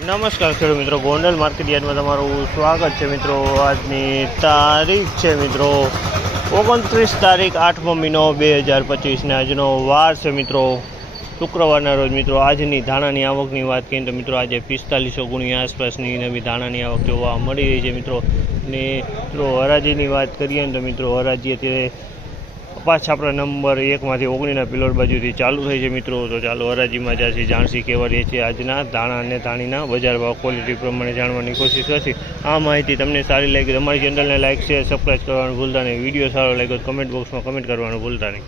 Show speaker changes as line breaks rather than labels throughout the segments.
નમસ્કાર ખેડૂત મિત્રો, ગોંડલ માર્કેટ તમારું સ્વાગત છે મિત્રો. આજની તારીખ છે મિત્રો, ઓગણત્રીસ તારીખ આઠમો મહિનો બે હજાર પચીસને આજનો વાર છે મિત્રો. શુક્રવારના રોજ મિત્રો, આજની ધાણાની આવકની વાત કરીએ તો મિત્રો, આજે પિસ્તાલીસો ગુણી આસપાસની નવી ધાણાની આવક જોવા મળી રહી છે મિત્રો. ને મિત્રો, હરાજીની વાત કરીએ ને તો મિત્રો, હરાજી અત્યારે પાછા આપણા નંબર એકમાંથી ઓગણીના પિલોર બાજુથી ચાલુ થઈ છે મિત્રો. તો ચાલો હરાજીમાં જાસી જાણસી કેવા છીએ આજના ધાણા અને ધાણીના બજાર ભાવ ક્વોલિટી પ્રમાણે જાણવાની કોશિશ કરશી. આ માહિતી તમને સારી લાગી તો અમારી ચેનલને લાઇક શેર સબસ્ક્રાઈબ કરવાનું ભૂલતા નહીં. વીડિયો સારો લાગ્યો કમેન્ટ બોક્સમાં કમેન્ટ કરવાનું ભૂલતા નહીં.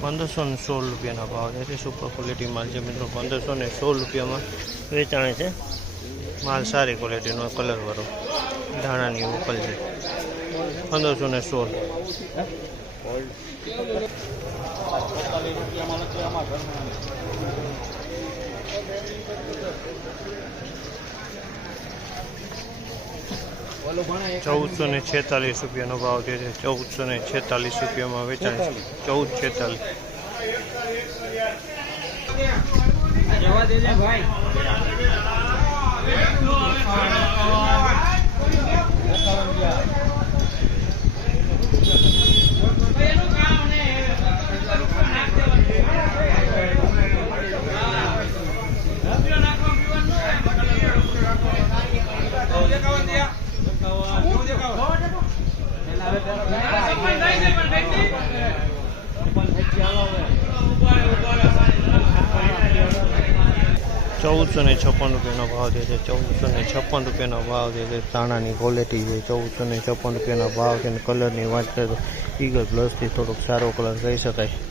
પંદરસો ને સોળ રૂપિયાના ભાવ છે. સુપર ક્વોલિટી માલ છે મિત્રો. પંદરસો ને સોળ રૂપિયામાં વેચાણે છે. માલ સારી ક્વોલિટીનો કલરવાળો ધાણાની ઉપલ છે. પંદરસો ને સોળ. ચૌદસો ને છેતાલીસ રૂપિયાનો ભાવ જે છે. ચૌદસો ને છેતાલીસ રૂપિયામાં વેચાણ છે. ચૌદ છેતાલીસ.
ભાઈ
ચૌદસો ને છપ્પન રૂપિયાનો ભાવ જે છે, ચૌદસો ને છપ્પન રૂપિયાનો ભાવ જે છે ચાણાની ક્વોલિટી છે, ચૌદસો ને છપ્પન રૂપિયાનો ભાવ છે અને કલરની વાત કરીએ તો ઈગલ પ્લસથી થોડોક સારો કલર કહી શકાય.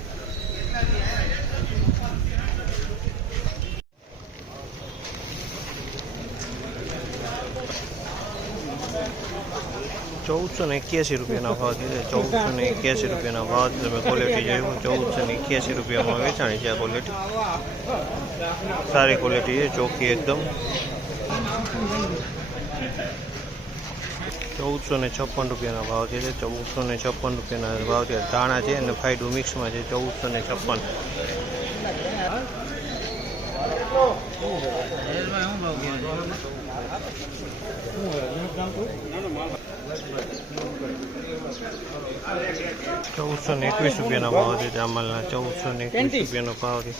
ચૌદસો ને એક્યાસી રૂપિયાના ભાવ છે ચૌદસો ને એક્યાસી રૂપિયાના ભાવ તમે ક્વોલિટી જોયું ચૌદસો ને એક્યાસી રૂપિયામાં વેચાણી છે આ ક્વોલિટી સારી ક્વોલિટી છે ચોખ્ખી એકદમ ચૌદસો ને છપ્પન રૂપિયાના ભાવ છે ચૌદસો ને છપ્પન રૂપિયાના ભાવ છે દાણા છે અને ફાયદો મિક્સમાં છે ચૌદસો ને છપ્પન ચૌદસો ને એકવીસ રૂપિયાના ભાવ છે જામલના ચૌદસો ને એકવીસ રૂપિયાનો ભાવ છે.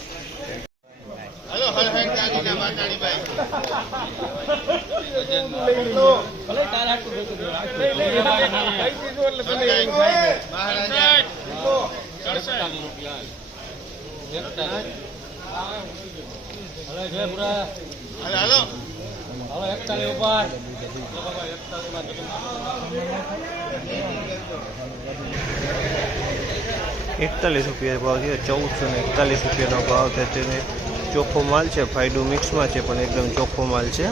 એકતાલી ઉપર
એકતાલીસ રૂપિયા ભાવ છે, ચૌદસો ને એકતાલીસ રૂપિયાનો ભાવ છે. તેને ચોખ્ખો માલ છે, ફાયદો મિક્સમાં છે, પણ એકદમ ચોખ્ખો માલ છે.